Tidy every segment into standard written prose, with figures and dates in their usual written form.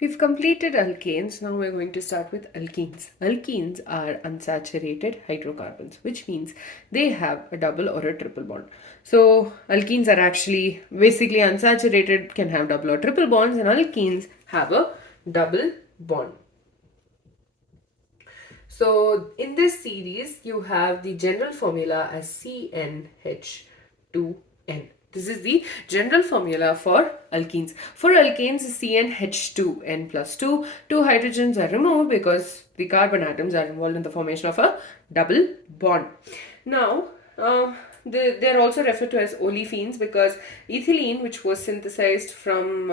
We've completed alkanes. Now we're going to start with alkenes. Alkenes are unsaturated hydrocarbons, which means they have a double or a triple bond. So alkenes are actually basically unsaturated, can have double or triple bonds, and alkenes have a double bond. So in this series, you have the general formula as CnH2n. This is the general formula for alkenes. For alkanes, CnH2n plus 2. Two hydrogens are removed because the carbon atoms are involved in the formation of a double bond. Now, they're also referred to as olefins because ethylene, which was synthesized from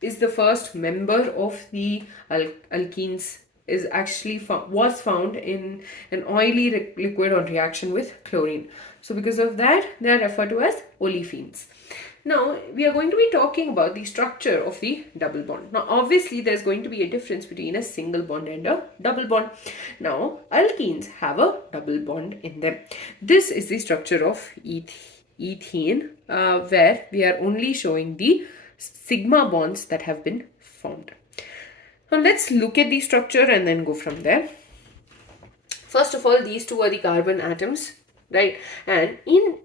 is the first member of the alkenes, is actually was found in an oily liquid on reaction with chlorine. So because of that, they are referred to as olefins. Now, we are going to be talking about the structure of the double bond. Now, obviously, there's going to be a difference between a single bond and a double bond. Now, alkenes have a double bond in them. This is the structure of ethene, where we are only showing the sigma bonds that have been formed. Now, let's look at the structure and then go from there. First of all, these two are the carbon atoms, right? And in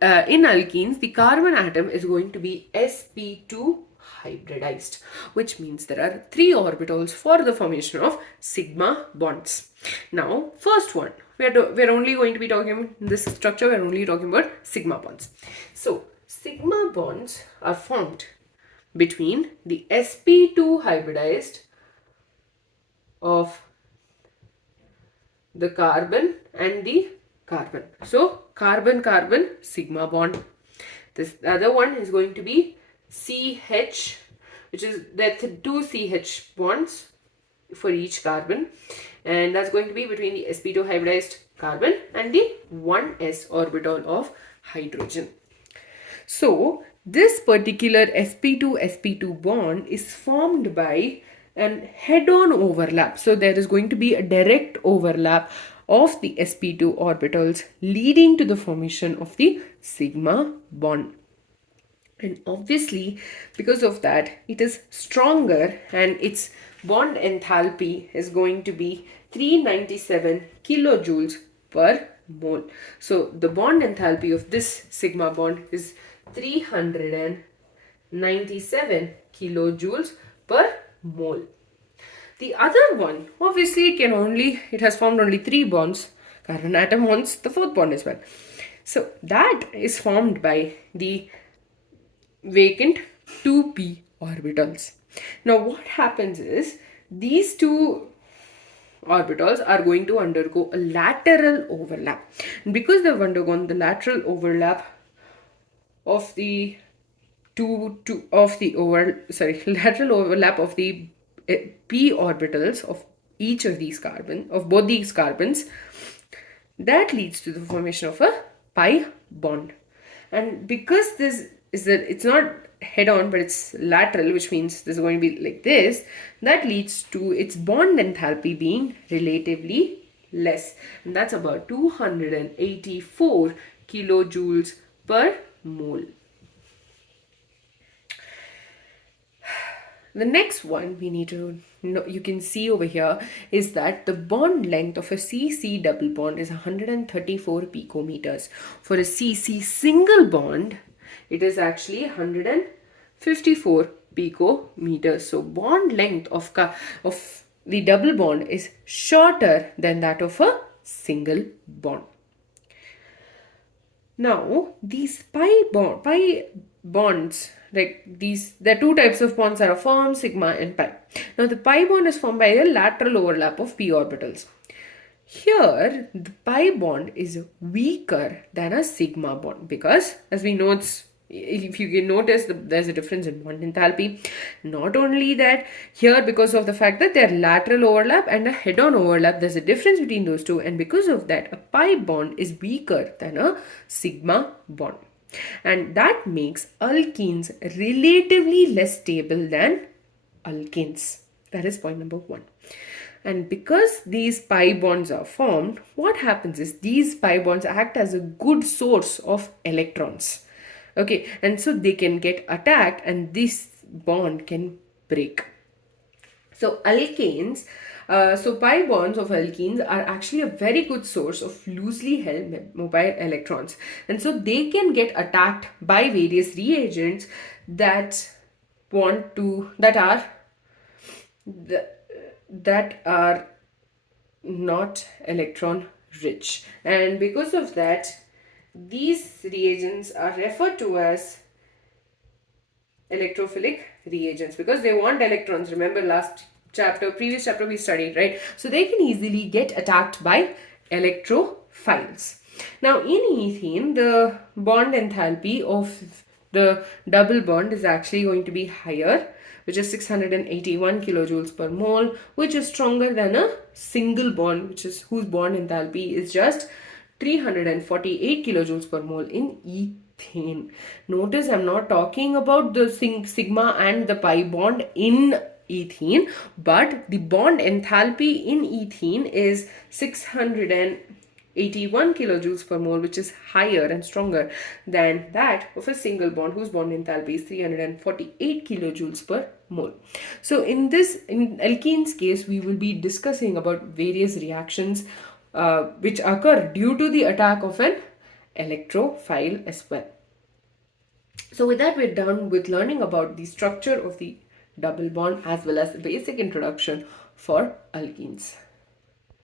alkenes, the carbon atom is going to be sp2 hybridized, which means there are 3 orbitals for the formation of sigma bonds. Now, first one, we're only going to be talking in this structure, we're only talking about sigma bonds. So, sigma bonds are formed between the sp2 hybridized of the carbon and the carbon. So carbon-carbon sigma bond. This other one is going to be CH, which is that's 2 CH bonds for each carbon, and that's going to be between the sp2 hybridized carbon and the 1s orbital of hydrogen. So this particular sp2 bond is formed by an head-on overlap. So there is going to be a direct overlap of the sp2 orbitals leading to the formation of the sigma bond. And obviously, because of that, it is stronger and its bond enthalpy is going to be 397 kilojoules per mole. So the bond enthalpy of this sigma bond is 397 kilojoules per mole. The other one, obviously, it has formed only 3 bonds. Carbon atom wants the 4th bond as well. So that is formed by the vacant 2p orbitals. Now what happens is these 2 orbitals are going to undergo a lateral overlap. And because they've undergone the lateral overlap of the lateral overlap of the p orbitals of each of these both these carbons, that leads to the formation of a pi bond. And because it's not head on but it's lateral, which means this is going to be like this, that leads to its bond enthalpy being relatively less, and that's about 284 kilojoules per mole. The next one we need to know, you can see over here, is that the bond length of a CC double bond is 134 picometers. For a CC single bond, it is actually 154 picometers. So bond length of the double bond is shorter than that of a single bond. Now, these pi bonds, like these, there are 2 types of bonds that are formed, sigma and pi. Now, the pi bond is formed by a lateral overlap of p orbitals. Here, the pi bond is weaker than a sigma bond because, as we know, if you can notice, there's a difference in bond enthalpy. Not only that, here because of the fact that they're lateral overlap and a head-on overlap, there's a difference between those two, and because of that, a pi bond is weaker than a sigma bond. And that makes alkenes relatively less stable than alkanes. That is point number 1. And because these pi bonds are formed, what happens is these pi bonds act as a good source of electrons. Okay, and so they can get attacked, and bond can break. So alkanes, so pi bonds of alkenes are actually a very good source of loosely held mobile electrons, and so they can get attacked by various reagents that want to that are not electron rich, and because of that, these reagents are referred to as electrophilic reagents because they want electrons. Remember previous chapter we studied, right? So they can easily get attacked by electrophiles. Now in ethene, the bond enthalpy of the double bond is actually going to be higher, which is 681 kilojoules per mole, which is stronger than a single bond, whose bond enthalpy is just 348 kilojoules per mole in ethane. Notice I'm not talking about the sigma and the pi bond in ethene, but the bond enthalpy in ethene is 681 kilojoules per mole, which is higher and stronger than that of a single bond whose bond enthalpy is 348 kilojoules per mole. So in alkene's case, we will be discussing about various reactions which occur due to the attack of an electrophile as well. So with that, we're done with learning about the structure of the double bond as well as the basic introduction for alkenes.